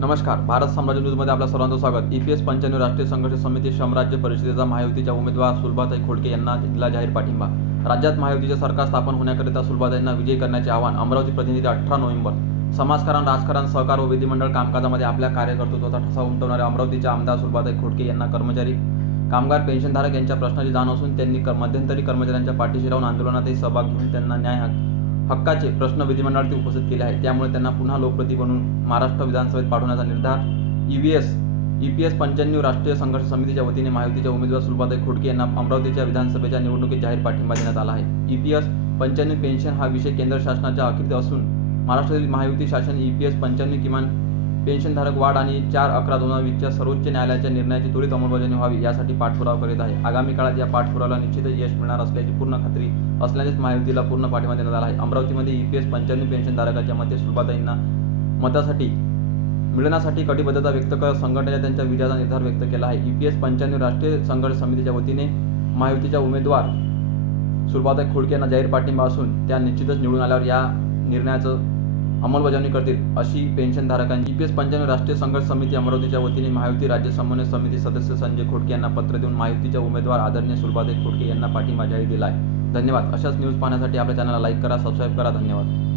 नमस्कार. भारत साम्राज्य न्यूजमध्ये आपल्या सर्वांचं स्वागत. ई पी एस पंच्याण्णव राष्ट्रीय संघर्ष समिती श्रमराज्य परिषदेचा महायुतीच्या उमेदवार सुलभाताई खोडके यांना दिला जाहीर पाठिंबा. राज्यात महायुतीचे सरकार स्थापन होण्याकरिता सुलभाताईंना विजयी करण्याचे आवाहन अमरावती प्रतिनिधी अठरा नोव्हेंबर. समाजकारण राजकारण सहकार व विधिमंडळ कामकाजामध्ये आपल्या कार्यकर्तृत्वाचा ठसा उमटवणाऱ्या अमरावतीच्या आमदार सुलभाताई खोडके यांना कर्मचारी कामगार पेन्शनधारक यांच्या प्रश्नाची जाण असून त्यांनी मध्यंतरी कर्मचाऱ्यांच्या पाठीशी राहून आंदोलनातही सहभाग घेऊन त्यांना न्याय हक्काचे प्रश्न विधिमंडळात उपस्थित केले आहेत. त्यामुळे त्यांना पुन्हा लोकप्रती बनून महाराष्ट्र विधानसभेत पाठवण्याचा निर्धार E V S E P S पंच्याण्णव राष्ट्रीय संघर्ष समितीच्या वतीने महायुतीच्या उमेदवार सुलभाताई खोडके यांना अमरावतीच्या विधानसभेच्या निवडणुकीत जाहीर पाठिंबा देण्यात आला आहे. ई पी एस पंच्याण्णव पेन्शन हा विषय केंद्र शासनाच्या अखेरीत असून महाराष्ट्रातील महायुती शासन ई पी एस पंच्याण्णव किमान पेन्शनधारक वाढ आणि चार अकरा दोन हजार वीसच्या सर्वोच्च न्यायालयाच्या निर्णयाची त्वरित अंमलबजावणी व्हावी यासाठी पाठपुरावा करीत आहे. आगामी काळात या पाठपुराव्याला निश्चितच यश मिळणार असल्याची पूर्ण खात्री असल्यानेच महायुतीला पूर्ण पाठिंबा देण्यात आला आहे. अमरावतीमध्ये ई पी एस पंच्याण्णव पेन्शनधारकाच्या मते सुलभाताईंना मतासाठी मिळण्यासाठी कटिबद्धता व्यक्त करत संघटनेने त्यांच्या विजयाचा निर्धार व्यक्त केला आहे. ई पी एस पंच्याण्णव राष्ट्रीय संघर्ष समितीच्या वतीने महायुतीच्या उमेदवार सुलभाताई खोडके यांना जाहीर पाठिंबा असून त्या निश्चितच निवडून आल्यावर या निर्णयाचं अंमलबजावणी करतील. अशी पेन्शनधारकांची पी एस पंच्याण्णव राष्ट्रीय संघर्ष समिती अमरावतीच्या वतीने महायुती राज्य समन्वय समिती सदस्य संजय खोडके यांना पत्र देऊन महायुतीच्या उमेदवार आदरणीय सुलभादेव खोडके यांना पाठिंबा जाहीर दिला आहे धन्यवाद. अशाच न्यूज पाहण्यासाठी आपल्या चॅनलला लाईक करा सबस्क्राईब करा. धन्यवाद.